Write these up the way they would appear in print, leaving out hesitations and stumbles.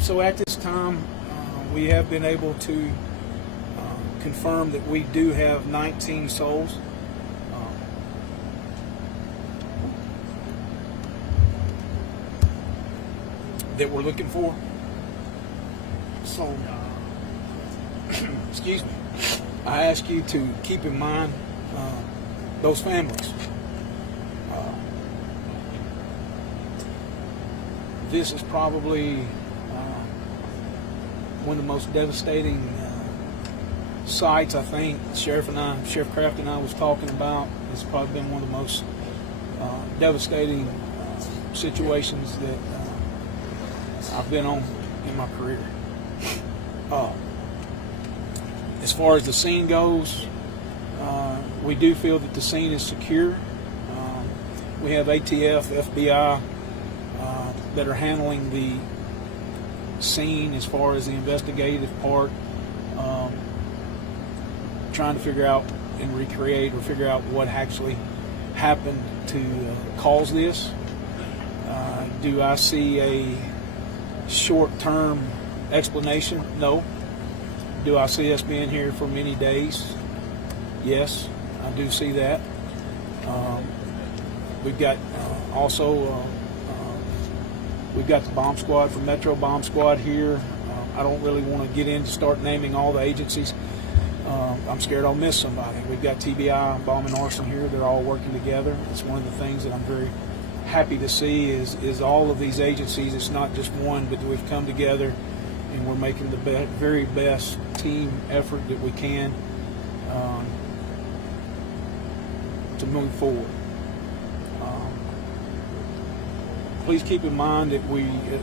So at this time, we have been able to confirm that we do have 19 souls. That we're looking for. So, excuse me, I ask you to keep in mind those families. This is probably one of the most devastating sights, I think. Sheriff Kraft and I was talking about. It's probably been one of the most devastating situations that I've been on in my career. As far as the scene goes, we do feel that the scene is secure. We have ATF, FBI that are handling the scene as far as the investigative part, trying to figure out and recreate or figure out what actually happened to cause this. Do I see a short-term explanation? No. Do I see us being here for many days? Yes, I do see that. We've got we've got the bomb squad from Metro Bomb Squad here. I don't really want to get in to start naming all the agencies. I'm scared I'll miss somebody. We've got TBI, Bomb and Arson here. They're all working together. It's one of the things that I'm very happy to see is all of these agencies. It's not just one, but we've come together and we're making the very best team effort that we can to move forward. Please keep in mind that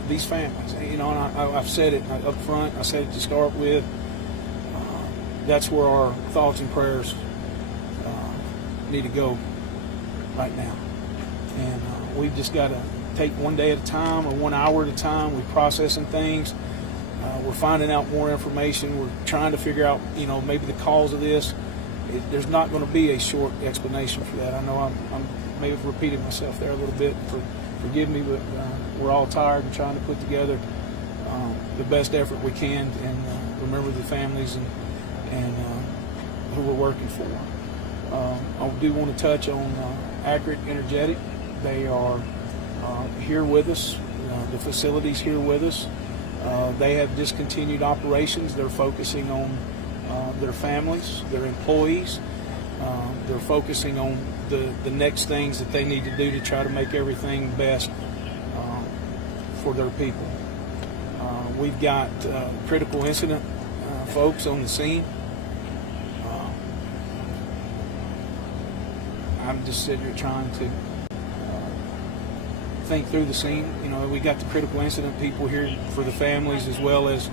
these families, and I've said it up front, I said it to start with, that's where our thoughts and prayers need to go right now. And we've just got to take one day at a time or 1 hour at a time. We're processing things. We're finding out more information. We're trying to figure out, maybe the cause of this. There's not going to be a short explanation for that. I know I'm maybe have repeated myself there a little bit. Forgive me, but we're all tired and trying to put together the best effort we can and remember the families and who we're working for. I do want to touch on Accurate Energetic. They are here with us. The facility's here with us. They have discontinued operations. They're focusing on their families, their employees. They're focusing on the next things that they need to do to try to make everything best for their people. We've got critical incident folks on the scene. I'm just sitting here trying to think through the scene. We got the critical incident people here for the families as well as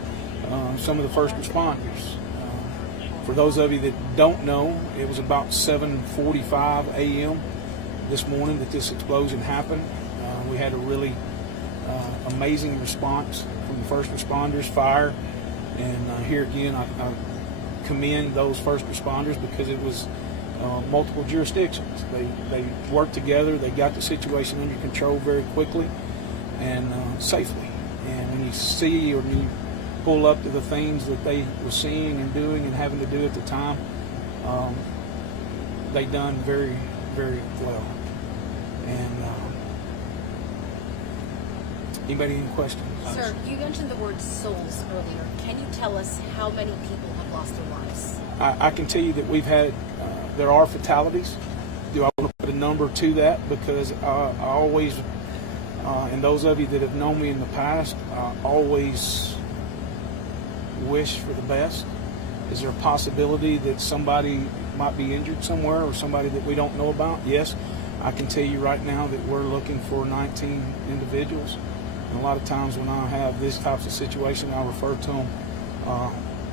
some of the first responders. For those of you that don't know, it was about 7:45 a.m. this morning that this explosion happened. We had a really amazing response from the first responders, fire, and here again I commend those first responders because it was multiple jurisdictions. They worked together. They got the situation under control very quickly and safely. And when you see or you pull up to the things that they were seeing and doing and having to do at the time, they done very, very well. And anybody any questions? Sir, you mentioned the word souls earlier. Can you tell us how many people have lost their lives? I can tell you that we've had, there are fatalities. Do I want to put a number to that? Because I always, and those of you that have known me in the past, I always wish for the best. Is there a possibility that somebody might be injured somewhere or somebody that we don't know about? Yes, I can tell you right now that we're looking for 19 individuals. And a lot of times when I have this types of situation, I refer to them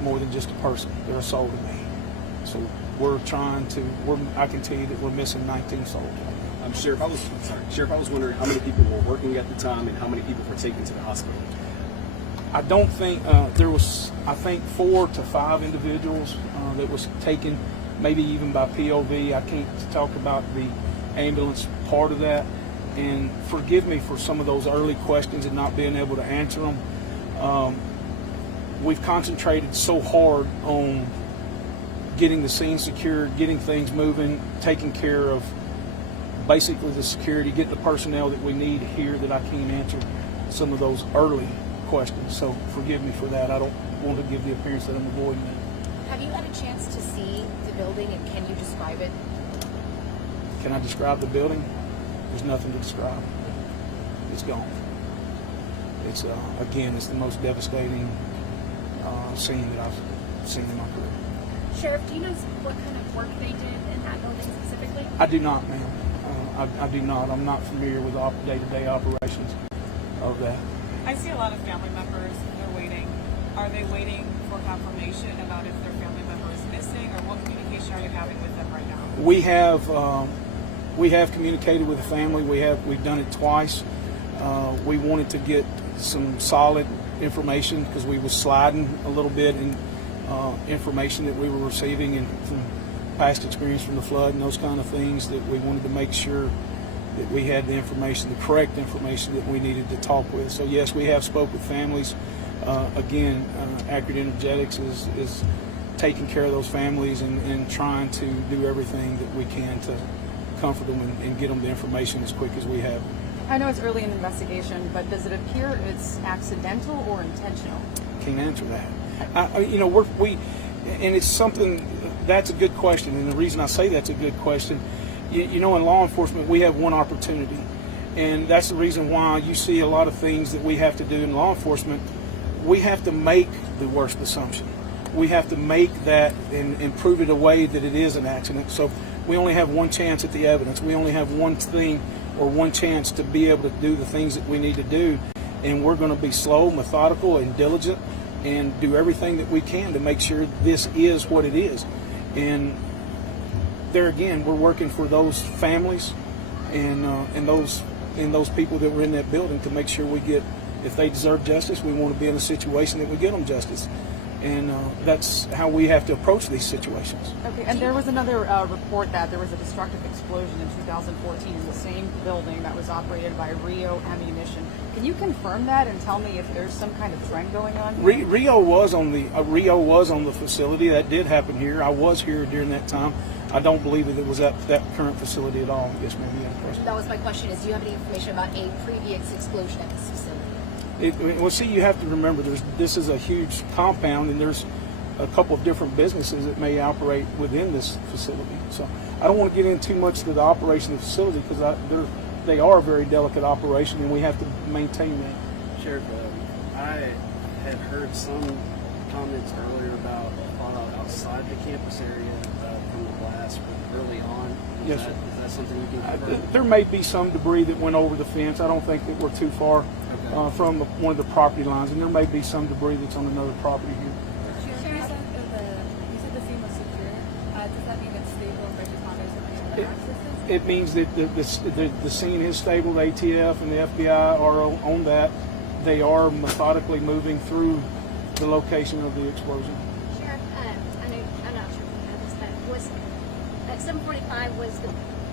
more than just a person. They're a soul to me. So we're trying to, I can tell you that we're missing 19 souls. Sheriff, I was wondering how many people were working at the time and how many people were taken to the hospital. I don't think there was, I think 4 to 5 individuals that was taken, maybe even by POV. I can't talk about the ambulance part of that. And forgive me for some of those early questions and not being able to answer them. We've concentrated so hard on getting the scene secured, getting things moving, taking care of basically the security, getting the personnel that we need here, that I can't answer some of those early questions. So forgive me for that. I don't want to give the appearance that I'm avoiding that. Have you had a chance to see the building, and can you describe it? Can I describe the building? There's nothing to describe. It's gone. It's again, it's the most devastating scene that I've seen in my career. Sheriff, do you know what kind of work they did in that building specifically? I do not, ma'am. I do not. I'm not familiar with the day-to-day operations of that. I see a lot of family members, they're waiting. Are they waiting for confirmation about if their family member is missing, or what communication are you having with them right now? We have communicated with the family. We've done it twice. We wanted to get some solid information because we were sliding a little bit in information that we were receiving and from past experience from the flood and those kind of things, that we wanted to make sure that we had the information, the correct information that we needed to talk with. So yes, we have spoke with families. Again, Accurate Energetics is taking care of those families and trying to do everything that we can to comfort them and get them the information as quick as we have. I know it's early in the investigation, but does it appear it's accidental or intentional? Can't answer that. And it's something, that's a good question. And the reason I say that's a good question, in law enforcement, we have one opportunity. And that's the reason why you see a lot of things that we have to do in law enforcement. We have to make the worst assumption. We have to make that and prove it away that it is an accident. So we only have one chance at the evidence. We only have one thing or one chance to be able to do the things that we need to do. And we're going to be slow, methodical, and diligent and do everything that we can to make sure this is what it is. And there again, we're working for those families and those people that were in that building to make sure we get, if they deserve justice, we want to be in a situation that we get them justice. And that's how we have to approach these situations. Okay, and there was another report that there was a destructive explosion in 2014 in the same building that was operated by Rio Ammunition. Can you confirm that and tell me if there's some kind of trend going on here? Rio was on the facility. That did happen here. I was here during that time. I don't believe that it was at that current facility at all. Yes, ma'am. You have a question. That was my question, is do you have any information about a previous explosion at this facility? You have to remember, this is a huge compound, and there's a couple of different businesses that may operate within this facility. So I don't want to get into too much to the operation of the facility because they are a very delicate operation, and we have to maintain that. Sheriff, I had heard some comments earlier about fallout outside the campus area from the blast early on. Yes, sir. Is that something you can confirm? There may be some debris that went over the fence. I don't think that we're too far from one of the property lines, and there may be some debris that's on another property here. You said the scene was secure. Does that mean it's stable and first responders have any other accesses? It means that the scene is stable. The ATF and the FBI are on that. They are methodically moving through the location of the explosion. Sheriff, I'm not sure if you know this, but was at 7:45 was the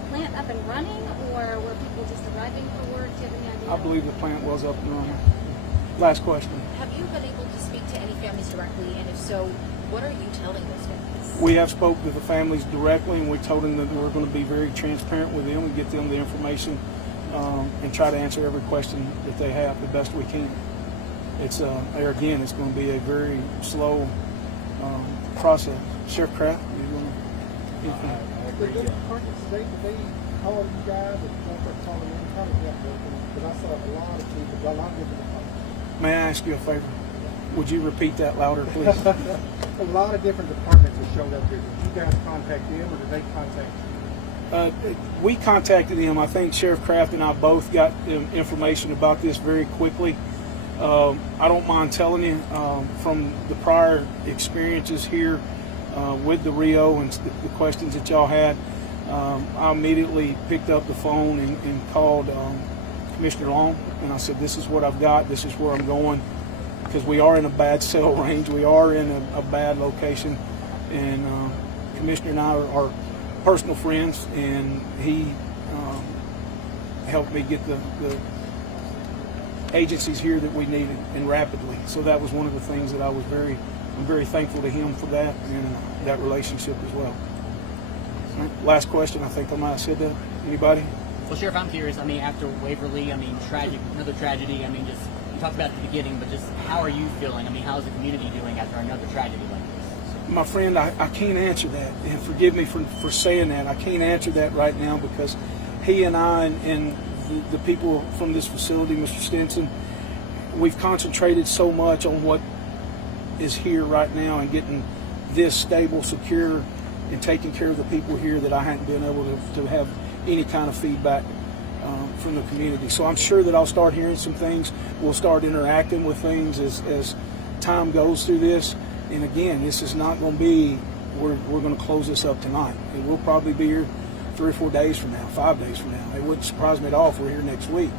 plant up and running, or were people just arriving for work? Do you have any idea? I believe the plant was up and running. Last question. Have you been able to speak to any families directly, and if so, what are you telling those families? We have spoke with the families directly, and we told them that we're going to be very transparent with them and get them the information and try to answer every question that they have the best we can. It's again, it's going to be a very slow process. Sheriff Kraft, you want to? Did the department state that they called you guys or calling you? Because I saw a lot of people, a lot of different departments. May I ask you a favor? Would you repeat that louder, please? A lot of different departments that showed up here. Did you guys contact them, or did they contact you? We contacted him. I think Sheriff Kraft and I both got information about this very quickly. I don't mind telling you from the prior experiences here with the Rio and the questions that y'all had, I immediately picked up the phone and called Commissioner Long, and I said, this is what I've got, this is where I'm going, because we are in a bad cell range, we are in a bad location, and Commissioner and I are personal friends, and he helped me get the agencies here that we needed, and rapidly. So that was one of the things that I'm very thankful to him for that, and that relationship as well. All right, last question. I think I might have said that. Anybody? Well, Sheriff, I'm curious. I mean, after Waverly, I mean, another tragedy. I mean, just you talked about at the beginning, but just how are you feeling? I mean, how's the community doing after another tragedy like this? My friend, I can't answer that, and forgive me for saying that. I can't answer that right now because he and I and the people from this facility, Mr. Stinson, we've concentrated so much on what is here right now and getting this stable, secure, and taking care of the people here that I hadn't been able to have any kind of feedback from the community. So I'm sure that I'll start hearing some things. We'll start interacting with things as time goes through this. And again, this is not going to be, we're going to close this up tonight. It will probably be here 3 or 4 days from now, 5 days from now. It wouldn't surprise me at all if we're here next week.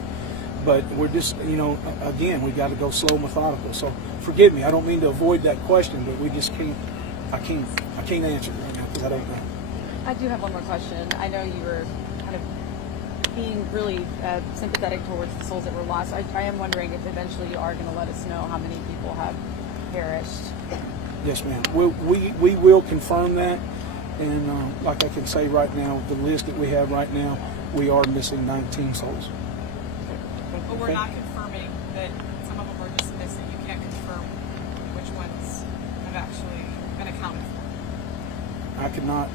But we're just, again, we got to go slow, methodical. So forgive me, I don't mean to avoid that question, but we just can't, I can't answer it right now because I don't know. I do have one more question. I know you were kind of being really sympathetic towards the souls that were lost. I am wondering if eventually you are going to let us know how many people have perished. Yes, ma'am. We will confirm that. And like I can say right now, the list that we have right now, we are missing 19 souls. But we're not confirming that some of them are just missing. You can't confirm which ones have actually been accounted for. I could not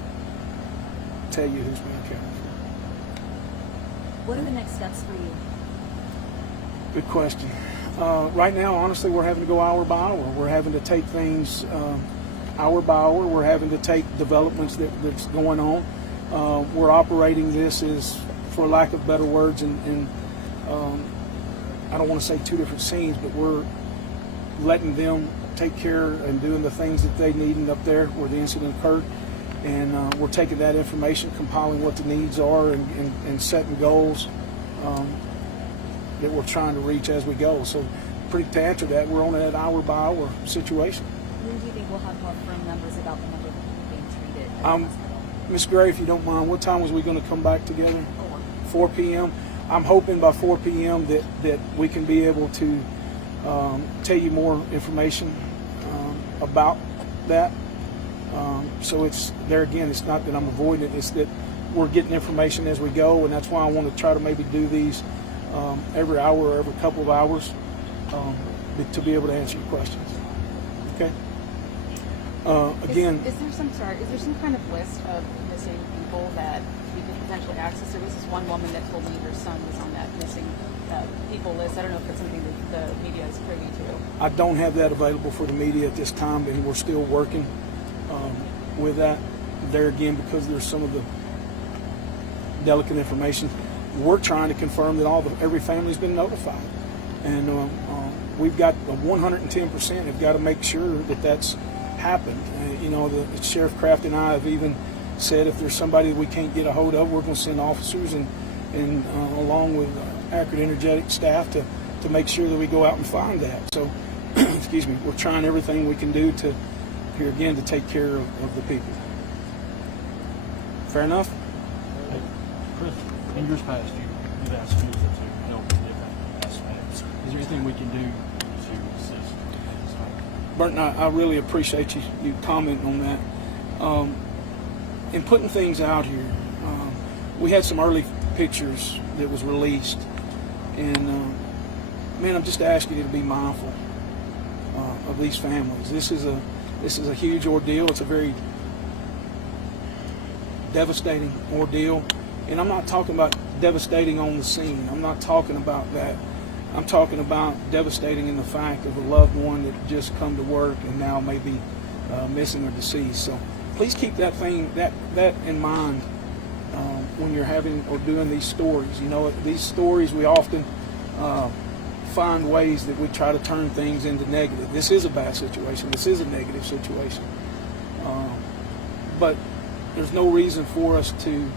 tell you who's been accounted What are the next steps for you? for. Good question. Right now, honestly, we're having to go hour by hour. We're having to take things hour by hour. We're having to take developments that's going on. We're operating this as, for lack of better words, and I don't want to say two different scenes, but we're letting them take care and doing the things that they need up there where the incident occurred. And we're taking that information, compiling what the needs are, and setting goals that we're trying to reach as we go. So to answer that, we're on that hour by hour situation. When do you think we'll have more firm numbers about the number of people being treated? Ms. Gray, if you don't mind, what time was we going to come back together? 4 p.m. I'm hoping by 4 p.m. that we can be able to tell you more information about that. So it's there again. It's not that I'm avoiding it. It's that we're getting information as we go, and that's why I want to try to maybe do these every hour or every couple of hours to be able to answer your questions. Okay. Again, is there some kind of list of missing people that we could potentially access? There was this one woman that told me her son was on that missing people list. I don't know if that's something that the media is privy to. I don't have that available for the media at this time, and we're still working with that. There again, because there's some of the delicate information, we're trying to confirm that every family's been notified, and we've got 110% have got to make sure that that's happened. The Sheriff Kraft and I have even said if there's somebody that we can't get a hold of, we're going to send officers and along with accurate, energetic staff to make sure that we go out and find that. So, excuse me, we're trying everything we can do to take care of the people. Fair enough? Hey, Chris, in years past, you've asked me to help in different aspects. Is there anything we can do to assist? Burton, I really appreciate you commenting on that. In putting things out here, we had some early pictures that was released, and man, I'm just asking you to be mindful of these families. This is a huge ordeal. It's a very devastating ordeal, and I'm not talking about devastating on the scene. I'm not talking about that. I'm talking about devastating in the fact of a loved one that just come to work and now may be missing or deceased. So please keep that in mind when you're having or doing these stories. These stories, we often find ways that we try to turn things into negative. This is a bad situation. This is a negative situation. But there's no reason for us to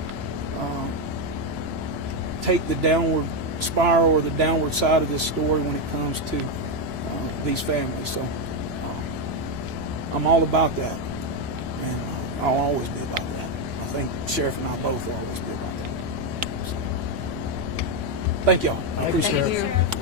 take the downward spiral or the downward side of this story when it comes to these families. So I'm all about that, and I'll always be about that. I think Sheriff and I both will always be about that. So, thank y'all. I appreciate it. Thank you.